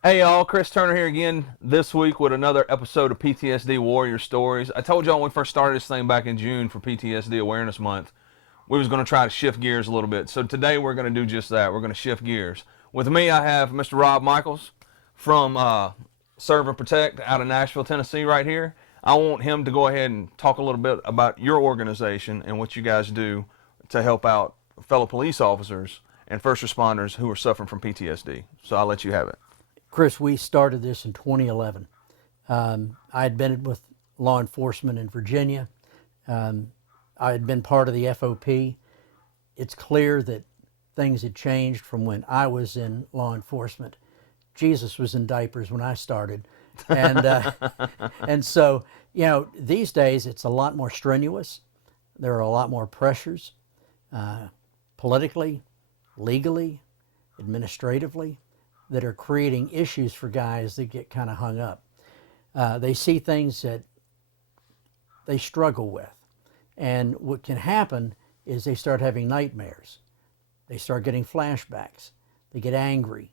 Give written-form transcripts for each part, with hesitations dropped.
Hey y'all, Chris Turner here again this week with another episode of PTSD Warrior Stories. I told y'all when we first started this thing back in June for PTSD Awareness Month, we was going to try to shift gears a little bit. So today we're going to do just that. We're going to shift gears. With me I have Mr. Rob Michaels from Serve and Protect out of Nashville, Tennessee right here. I want him to go ahead and talk a little bit about your organization and what you guys do to help out fellow police officers and first responders who are suffering from PTSD. So I'll let you have it. Chris, we started this in 2011. I had been with law enforcement in Virginia. I had been part of the FOP. It's clear that things had changed from when I was in law enforcement. Jesus was in diapers when I started. And, and so, these days it's a lot more strenuous. There are a lot more pressures, politically, legally, administratively, that are creating issues for guys that get kind of hung up. They see things that they struggle with. And what can happen is they start having nightmares. They start getting flashbacks. They get angry.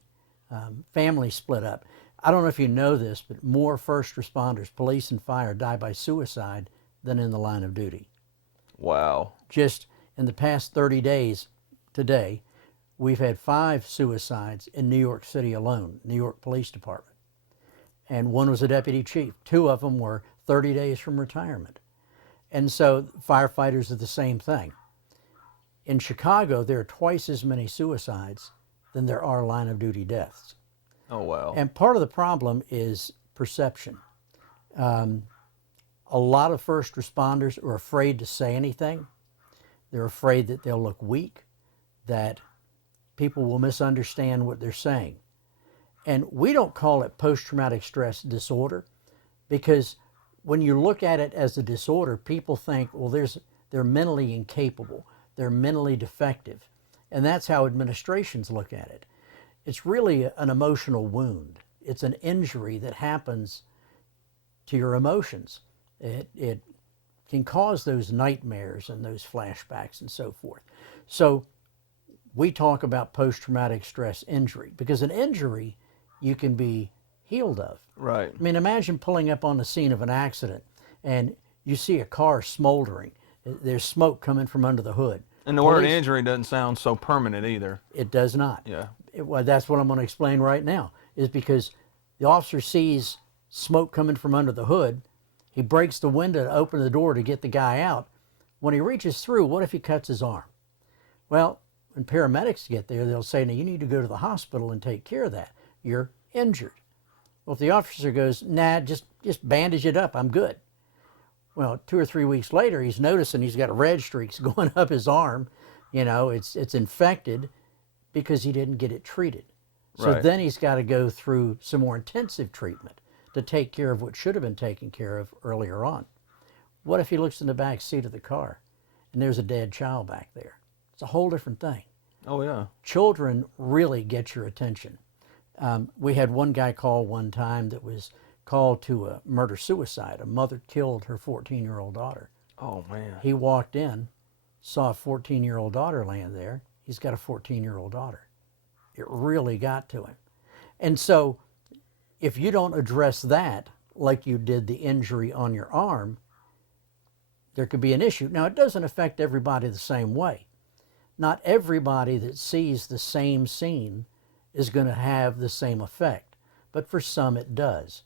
Families split up. I don't know if you know this, but more first responders, police and fire, die by suicide than in the line of duty. Wow. Just in the past 30 days today, we've had 5 suicides in New York City alone, New York Police Department. And one was a deputy chief. 2 of them were 30 days from retirement. And so firefighters are the same thing. In Chicago, there are twice as many suicides than there are line of duty deaths. Oh, wow. And part of the problem is perception. A lot of first responders are afraid to say anything. They're afraid that they'll look weak, that people will misunderstand what they're saying. And we don't call it post-traumatic stress disorder because when you look at it as a disorder, people think, well, they're mentally incapable, they're mentally defective. And that's how administrations look at it. It's really an emotional wound. It's an injury that happens to your emotions. It can cause those nightmares and those flashbacks and so forth. So we talk about post-traumatic stress injury because an injury you can be healed of. Right. I mean, imagine pulling up on the scene of an accident and you see a car smoldering. There's smoke coming from under the hood. And the word injury doesn't sound so permanent either. It does not. Yeah. Well, that's what I'm going to explain right now, is because the officer sees smoke coming from under the hood. He breaks the window to open the door to get the guy out. When he reaches through, what if he cuts his arm? Well, when paramedics get there, they'll say, now you need to go to the hospital and take care of that. You're injured. Well, if the officer goes, nah, just bandage it up, I'm good. Well, 2 or 3 weeks later, he's noticing he's got red streaks going up his arm. It's infected because he didn't get it treated. So Right. then he's got to go through some more intensive treatment to take care of what should have been taken care of earlier on. What if he looks in the back seat of the car and there's a dead child back there? It's a whole different thing. Oh, yeah. Children really get your attention. We had one guy call one time that was called to a murder-suicide. A mother killed her 14-year-old daughter. Oh, man. He walked in, saw a 14-year-old daughter laying there. He's got a 14-year-old daughter. It really got to him. And so if you don't address that like you did the injury on your arm, there could be an issue. Now, it doesn't affect everybody the same way. Not everybody that sees the same scene is going to have the same effect, but for some it does.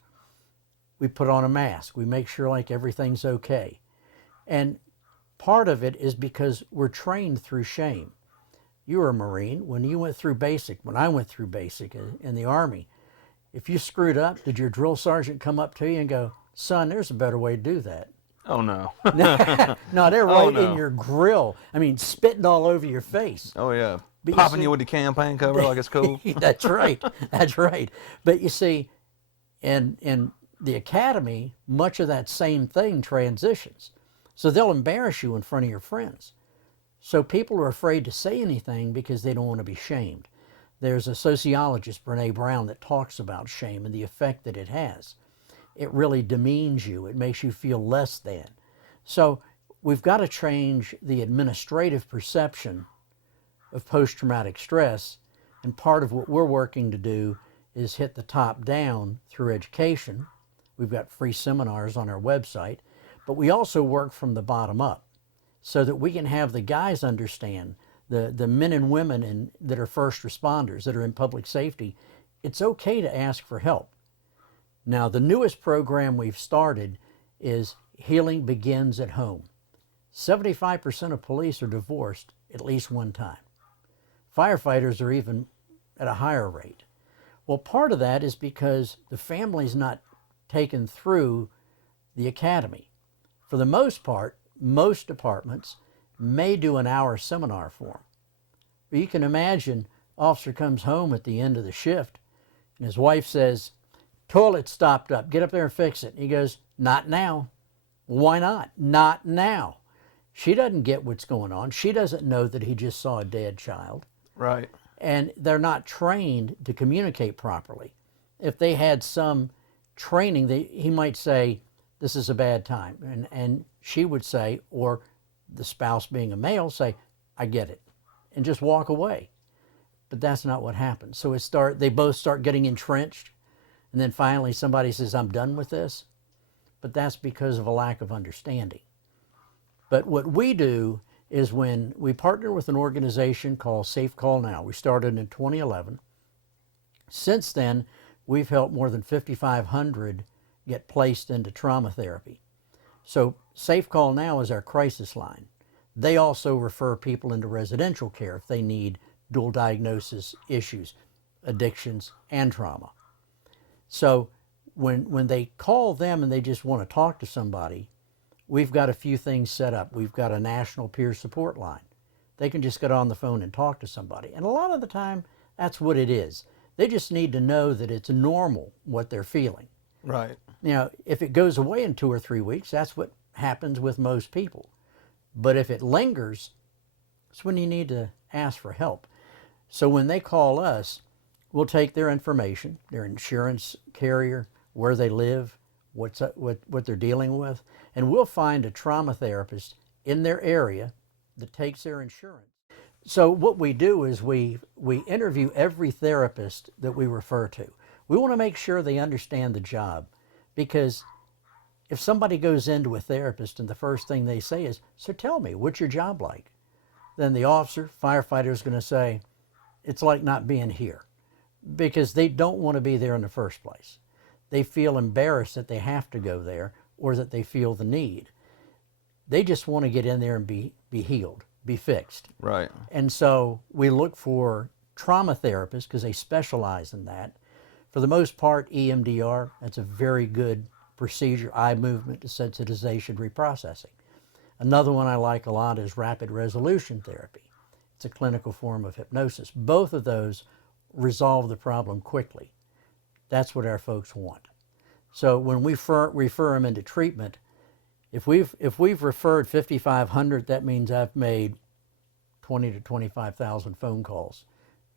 We put on a mask. We make sure like everything's okay. And part of it is because we're trained through shame. You were a Marine. When you went through basic, when I went through basic in the Army, if you screwed up, did your drill sergeant come up to you and go, son, there's a better way to do that? Oh, no. No, they're right no. in your grill. I mean, spitting all over your face. Oh, yeah. But you Popping see- you with the campaign cover like it's cool. That's right. That's right. But you see, in the academy, much of that same thing transitions. So they'll embarrass you in front of your friends. So people are afraid to say anything because they don't want to be shamed. There's a sociologist, Brene Brown, that talks about shame and the effect that it has. It really demeans you. It makes you feel less than. So we've got to change the administrative perception of post-traumatic stress. And part of what we're working to do is hit the top down through education. We've got free seminars on our website, but we also work from the bottom up so that we can have the guys understand, the men and women that are first responders, that are in public safety, it's okay to ask for help. Now, the newest program we've started is Healing Begins at Home. 75% of police are divorced at least one time. Firefighters are even at a higher rate. Well, part of that is because the family's not taken through the academy. For the most part, most departments may do an hour seminar for them. But you can imagine, officer comes home at the end of the shift and his wife says, "Toilet stopped up, get up there and fix it." And he goes, "Not now." "Why not?" "Not now." She doesn't get what's going on. She doesn't know that he just saw a dead child. Right. And they're not trained to communicate properly. If they had some training, he might say, "This is a bad time." And she would say, or the spouse being a male, say, "I get it," and just walk away. But that's not what happens. So they both start getting entrenched, and then finally somebody says, "I'm done with this." But that's because of a lack of understanding. But what we do is when we partner with an organization called Safe Call Now. We started in 2011. Since then, we've helped more than 5,500 get placed into trauma therapy. So Safe Call Now is our crisis line. They also refer people into residential care if they need dual diagnosis issues, addictions, and trauma. So when they call them and they just want to talk to somebody, we've got a few things set up. We've got a national peer support line. They can just get on the phone and talk to somebody. And a lot of the time, that's what it is. They just need to know that it's normal what they're feeling. Right. You know, if it goes away in 2 or 3 weeks, that's what happens with most people. But if it lingers, it's when you need to ask for help. So when they call us, we'll take their information, their insurance carrier, where they live, what they're dealing with, and we'll find a trauma therapist in their area that takes their insurance. So what we do is we interview every therapist that we refer to. We want to make sure they understand the job, because if somebody goes into a therapist and the first thing they say is, "So tell me, what's your job like?" Then the firefighter is going to say, "It's like not being here," because they don't want to be there in the first place. They feel embarrassed that they have to go there or that they feel the need. They just want to get in there and be healed, be fixed. Right. And so we look for trauma therapists because they specialize in that. For the most part, EMDR, that's a very good procedure, eye movement desensitization reprocessing. Another one I like a lot is rapid resolution therapy. It's a clinical form of hypnosis. Both of those resolve the problem quickly. That's what our folks want. So when we refer them into treatment, if we've referred 5,500, that means I've made 20 to 25,000 phone calls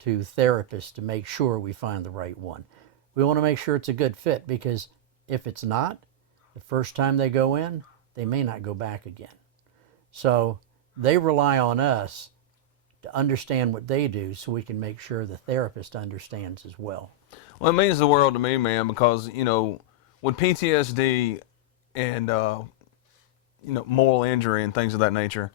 to therapists to make sure we find the right one. We want to make sure it's a good fit, because if it's not, the first time they go in, they may not go back again. So they rely on us to understand what they do so we can make sure the therapist understands as well. Well, it means the world to me, man, because, you know, with PTSD and, moral injury and things of that nature,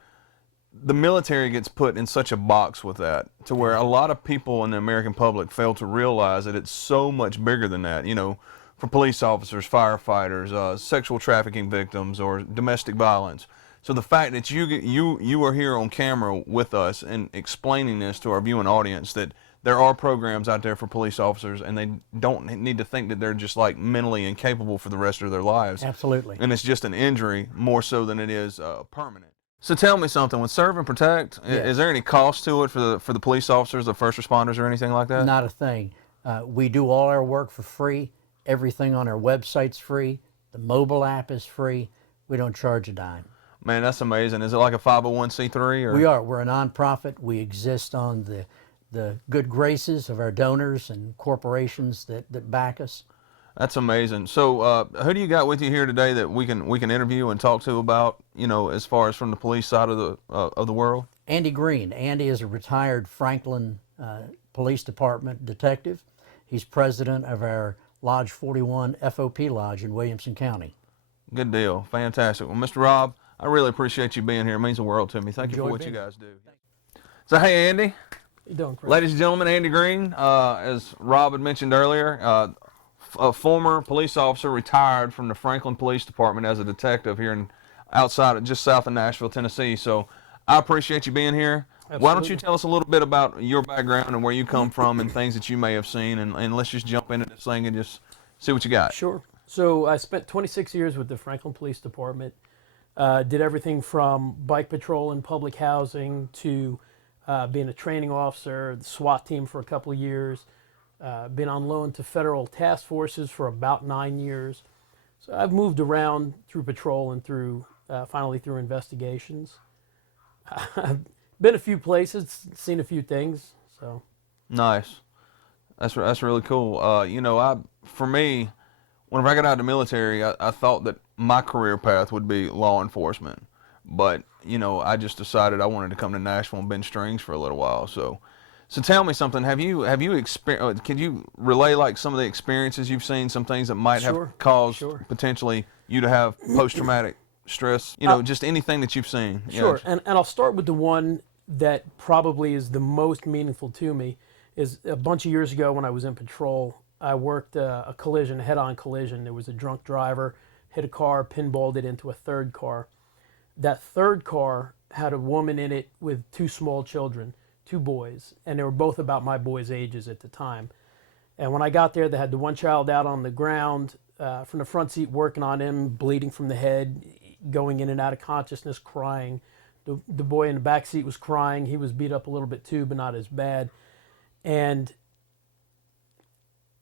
the military gets put in such a box with that, to where a lot of people in the American public fail to realize that it's so much bigger than that. You know, for police officers, firefighters, sexual trafficking victims, or domestic violence. So the fact that you are here on camera with us and explaining this to our viewing audience, that there are programs out there for police officers, and they don't need to think that they're just like mentally incapable for the rest of their lives. Absolutely. And it's just an injury more so than it is permanent. So tell me something, with Serve and Protect, is there any cost to it for the police officers, the first responders, or anything like that? Not a thing. We do all our work for free. Everything on our website's free. The mobile app is free. We don't charge a dime. Man, that's amazing. Is it like a 501c3? Or? We are. We're a nonprofit. We exist on the good graces of our donors and corporations that back us. That's amazing. So who do you got with you here today that we can interview and talk to about, as far as from the police side of the world? Andy Green. Andy is a retired Franklin Police Department detective. He's president of our Lodge 41 FOP Lodge in Williamson County. Good deal. Fantastic. Well, Mr. Rob, I really appreciate you being here. It means the world to me. Thank you for Enjoyed what you being guys do. So, hey, Andy. You doing, Chris? Ladies and gentlemen, Andy Green, as Rob had mentioned earlier, a former police officer, retired from the Franklin Police Department as a detective here outside of just south of Nashville, Tennessee. So I appreciate you being here. Absolutely. Why don't you tell us a little bit about your background and where you come from and things that you may have seen, and let's just jump into this thing and just see what you got. Sure. So I spent 26 years with the Franklin Police Department. Did everything from bike patrol and public housing to being a training officer, the SWAT team for a couple of years. Been on loan to federal task forces for about 9 years. So I've moved around through patrol and through finally through investigations. I've been a few places, seen a few things. So Nice. That's really cool. For me, whenever I got out of the military, I thought that my career path would be law enforcement. But, I just decided I wanted to come to Nashville and bend strings for a little while. So tell me something. Have you can you relay like some of the experiences you've seen, some things that might Sure, have caused sure. potentially you to have post-traumatic stress? Just anything that you've seen. Sure, Yeah. and I'll start with the one that probably is the most meaningful to me. Is a bunch of years ago when I was in patrol, I worked a collision, a head-on collision. There was a drunk driver, hit a car, pinballed it into a third car. That third car had a woman in it with two small children, two boys, and they were both about my boys' ages at the time. And when I got there, they had the one child out on the ground from the front seat working on him, bleeding from the head, going in and out of consciousness, crying. The boy in the back seat was crying. He was beat up a little bit too, but not as bad. And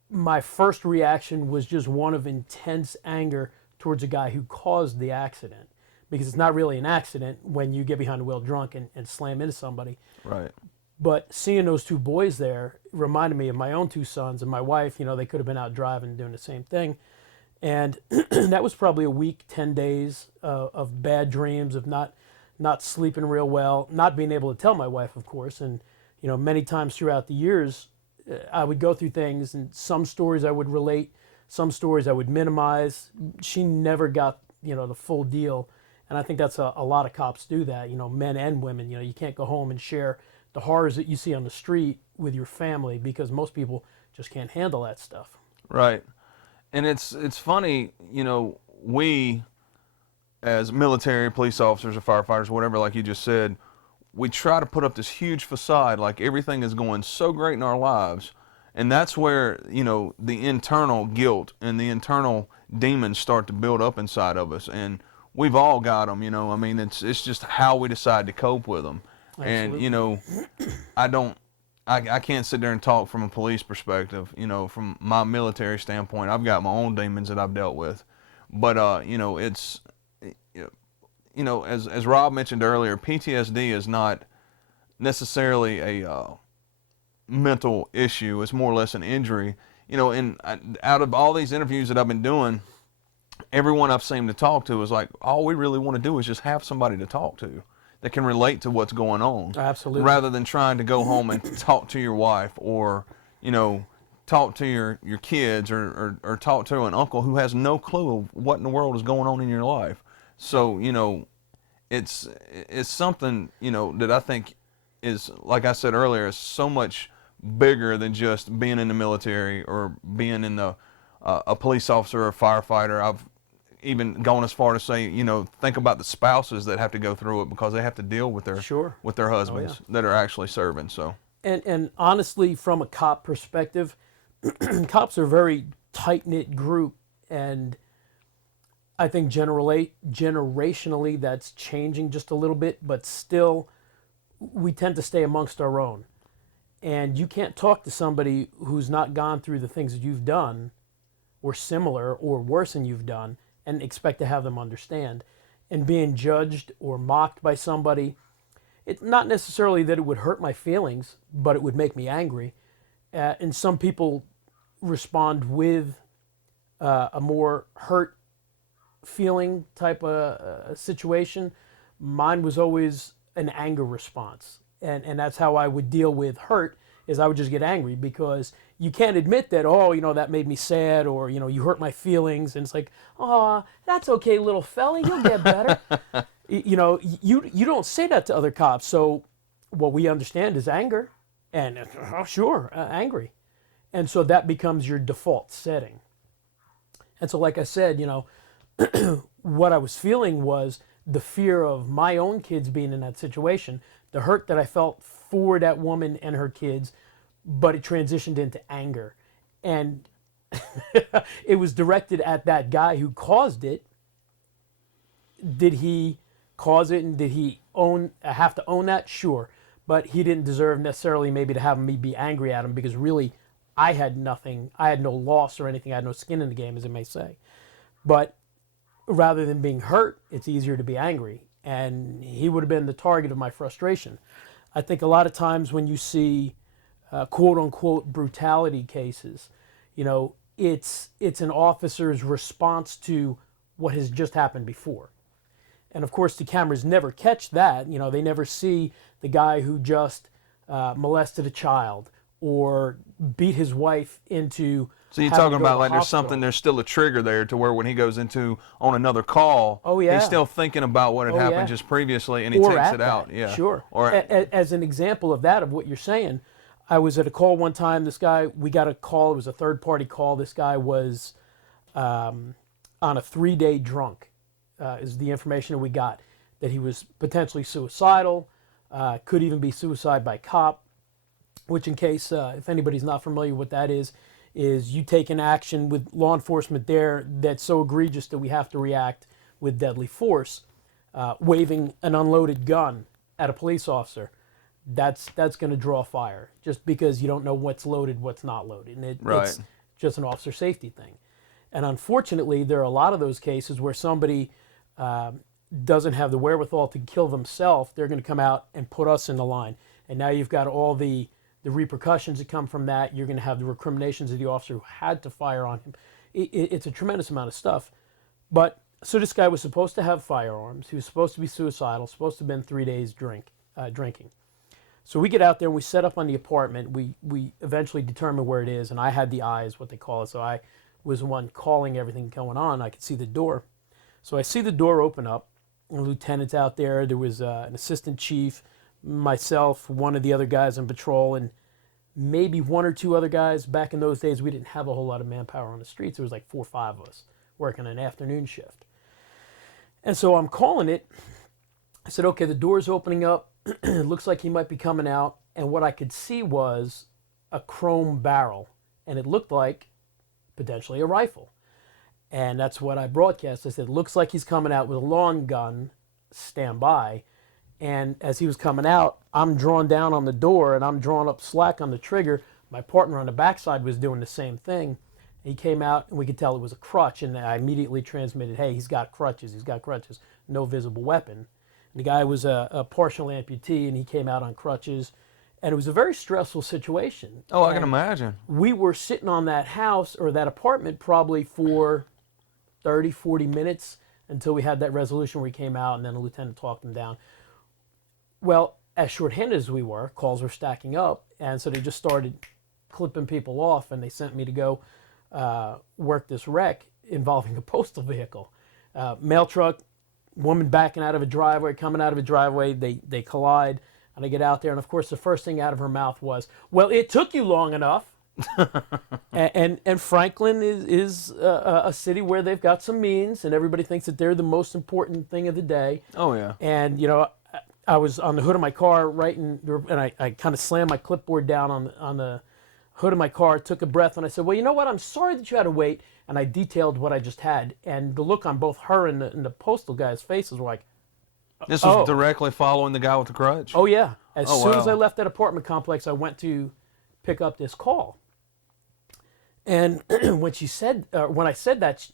my first reaction was just one of intense anger towards a guy who caused the accident, because it's not really an accident when you get behind the wheel drunk and slam into somebody. Right. But seeing those two boys there reminded me of my own two sons and my wife. They could have been out driving doing the same thing. And that was probably a week, 10 days of bad dreams, of not sleeping real well, not being able to tell my wife, of course. And, many times throughout the years, I would go through things, and some stories I would relate, some stories I would minimize. She never got, the full deal. And I think that's a lot of cops do that, men and women. You can't go home and share the horrors that you see on the street with your family, because most people just can't handle that stuff. Right. And it's funny, we as military, police officers or firefighters, whatever, like you just said, we try to put up this huge facade like everything is going so great in our lives. And that's where, the internal guilt and the internal demons start to build up inside of us. And we've all got them, it's just how we decide to cope with them. Absolutely. And, I can't sit there and talk from a police perspective, from my military standpoint. I've got my own demons that I've dealt with. But, it's, as Rob mentioned earlier, PTSD is not necessarily a mental issue. It's more or less an injury. And out of all these interviews that I've been doing, everyone I've seemed to talk to is like, all we really want to do is just have somebody to talk to that can relate to what's going on. Absolutely. Rather than trying to go home and talk to your wife, or, talk to your kids, or talk to an uncle who has no clue of what in the world is going on in your life. So, it's something, that I think is, like I said earlier, is so much bigger than just being in the military or being in a police officer or a firefighter. I've even gone as far to say, think about the spouses that have to go through it, because they have to deal with their Sure. with their husbands that are actually serving. So, And honestly, from a cop perspective, cops are a very tight-knit group, and I think generationally that's changing just a little bit, but still we tend to stay amongst our own. And you can't talk to somebody who's not gone through the things that you've done, or similar or worse than you've done, and expect to have them understand. And being judged or mocked by somebody, it's not necessarily that it would hurt my feelings, but it would make me angry. And some people respond with a more hurt feeling type of situation. Mine was always an anger response. And that's how I would deal with hurt, is I would just get angry because you can't admit that, oh, that made me sad, or, you hurt my feelings. And it's like, oh, that's okay, little fella, you'll get better. You don't say that to other cops. So what we understand is anger, and oh, sure, angry. And so that becomes your default setting. And so, like I said, what I was feeling was the fear of my own kids being in that situation, the hurt that I felt for that woman and her kids, but it transitioned into anger. And it was directed at that guy who caused it. Did he cause it, and did he have to own that? Sure. But he didn't deserve necessarily maybe to have me be angry at him, because really I had nothing. I had no loss or anything. I had no skin in the game, as it may say. But rather than being hurt, it's easier to be angry. And he would have been the target of my frustration. I think a lot of times when you see quote unquote brutality cases, it's an officer's response to what has just happened before. And of course, the cameras never catch that. They never see the guy who just molested a child or beat his wife into. So you're talking about like there's still a trigger there to where when he goes into on another call, oh, yeah, he's still thinking about what had happened just previously, and he takes it out. Yeah, sure. Or as an example of that, of what you're saying, I was at a call one time. This guy, we got a call. It was a third-party call. This guy was on a 3-day drunk. Is the information that we got, that he was potentially suicidal, could even be suicide by cop, which, in case if anybody's not familiar with that is you take an action with law enforcement there that's so egregious that we have to react with deadly force, waving an unloaded gun at a police officer. That's going to draw fire, just because you don't know what's loaded, what's not loaded, and it's just an officer safety thing. And unfortunately, there are a lot of those cases where somebody doesn't have the wherewithal to kill themselves. They're going to come out and put us in the line. And now you've got all the repercussions that come from that. You're going to have the recriminations of the officer who had to fire on him. It's a tremendous amount of stuff. But so this guy was supposed to have firearms. He was supposed to be suicidal, supposed to have been 3 days drinking. So we get out there and we set up on the apartment. We eventually determine where it is, and I had the eyes, what they call it. So I was the one calling everything going on. I could see the door. So I see the door open up. The lieutenant's out there. There was an assistant chief, myself, one of the other guys on patrol, and maybe one or two other guys. Back in those days, we didn't have a whole lot of manpower on the streets. There was like 4 or 5 of us working an afternoon shift. And so I'm calling it. I said, okay, the door's opening up. It looks like he might be coming out. And what I could see was a chrome barrel. And it looked like potentially a rifle. And that's what I broadcast. I said, looks like he's coming out with a long gun, stand by. And as he was coming out, I'm drawn down on the door and I'm drawing up slack on the trigger. My partner on the backside was doing the same thing. He came out and we could tell it was a crutch, and I immediately transmitted, hey, he's got crutches, no visible weapon. And the guy was a partial amputee, and he came out on crutches. And it was a very stressful situation. Oh, I can imagine. We were sitting on that house or that apartment probably for 30, 40 minutes until we had that resolution where he came out, and then the lieutenant talked him down. Well, as shorthanded as we were, calls were stacking up, and so they just started clipping people off, and they sent me to go work this wreck involving a postal vehicle. Mail truck, woman backing out of a driveway, coming out of a driveway, they collide, and I get out there, and of course the first thing out of her mouth was, well, it took you long enough. and Franklin is a city where they've got some means, and everybody thinks that they're the most important thing of the day. Oh, yeah. And, I was on the hood of my car and I kind of slammed my clipboard down on the hood of my car, took a breath, and I said, well, you know what? I'm sorry that you had to wait. And I detailed what I just had. And the look on both her and the postal guy's faces were like, this was directly following the guy with the crutch? Oh, yeah. As soon as I left that apartment complex, I went to pick up this call. And when I said that,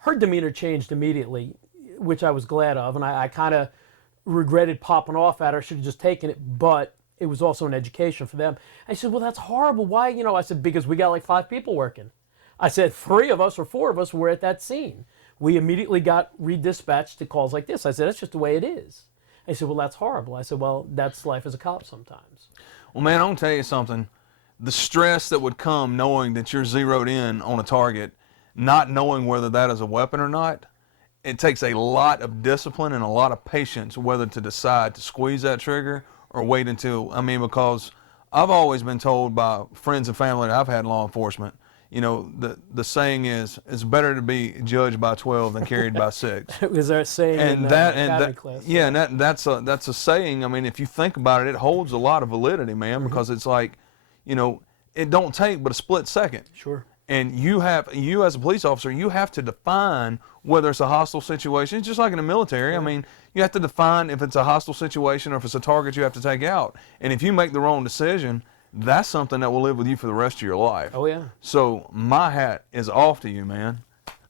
her demeanor changed immediately, which I was glad of. And I kind of regretted popping off at her. Should have just taken it, but it was also an education for them. I said, well, that's horrible. Why? I said, because we got like 5 people working. I said, 3 of us or 4 of us were at that scene. We immediately got redispatched to calls like this. I said, that's just the way it is. I said, well, that's horrible. I said, well, that's life as a cop sometimes. Well, man, I'm going to tell you something. the stress that would come knowing that you're zeroed in on a target, not knowing whether that is a weapon or not, it takes a lot of discipline and a lot of patience whether to decide to squeeze that trigger or wait until, because I've always been told by friends and family that I've had in law enforcement, the saying is, it's better to be judged by 12 than carried by 6. Was our saying in academy class. Yeah, and that's a saying. If you think about it, it holds a lot of validity, man, because it's like, it don't take but a split second. Sure. And you as a police officer, you have to define whether it's a hostile situation. It's just like in the military. You have to define if it's a hostile situation or if it's a target you have to take out. And if you make the wrong decision, that's something that will live with you for the rest of your life. Oh, yeah. So my hat is off to you, man.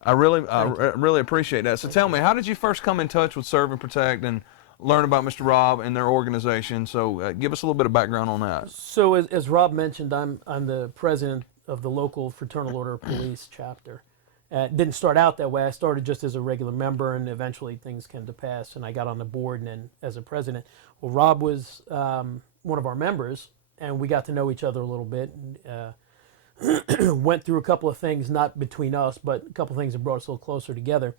I really appreciate that. So tell me, how did you first come in touch with Serve and Protect and learn about Mr. Rob and their organization? So give us a little bit of background on that. So as Rob mentioned, I'm the president of the local Fraternal Order of Police chapter. It didn't start out that way. I started just as a regular member, and eventually things came to pass, and I got on the board and then as a president. Well, Rob was one of our members, and we got to know each other a little bit. And, went through a couple of things, not between us, but a couple of things that brought us a little closer together.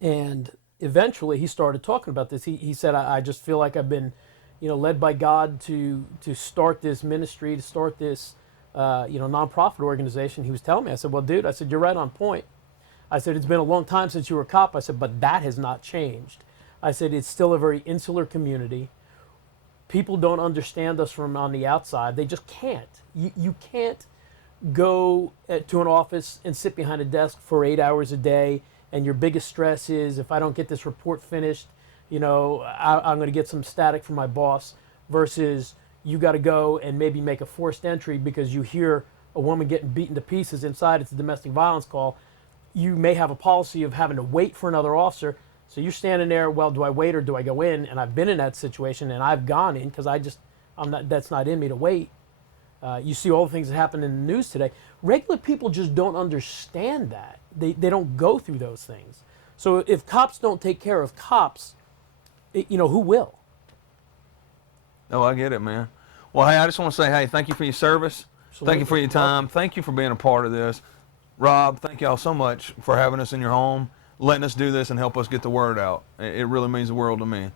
And eventually he started talking about this. He said, I just feel like I've been, led by God to start this ministry, to start this nonprofit organization. He was telling me, I said, well, dude, I said, you're right on point. I said, it's been a long time since you were a cop. I said, but that has not changed. I said, it's still a very insular community. People don't understand us from on the outside. They just can't. You can't go to an office and sit behind a desk for 8 hours a day, and your biggest stress is, if I don't get this report finished, I'm going to get some static from my boss, versus you got to go and maybe make a forced entry because you hear a woman getting beaten to pieces inside. It's a domestic violence call. You may have a policy of having to wait for another officer. So you're standing there, well, do I wait or do I go in? And I've been in that situation, and I've gone in because that's not in me to wait. You see all the things that happen in the news today. Regular people just don't understand that. They don't go through those things. So if cops don't take care of cops, who will? Oh, I get it, man. Well, hey, I just want to say, hey, thank you for your service. Absolutely. Thank you for your time. Thank you for being a part of this. Rob, thank y'all so much for having us in your home, letting us do this and help us get the word out. It really means the world to me.